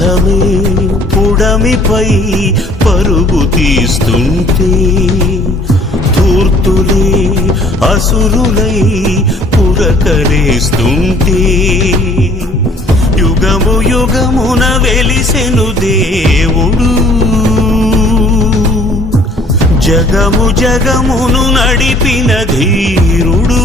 స్వార్థమే పుడమిపై పరుగు తీస్తుంటే ధూర్తులే అసురులై పురకలేస్తుంటే యుగము యుగమున వెలిసెను దేవుడు జగము జగమును నడిపిన ధీరుడు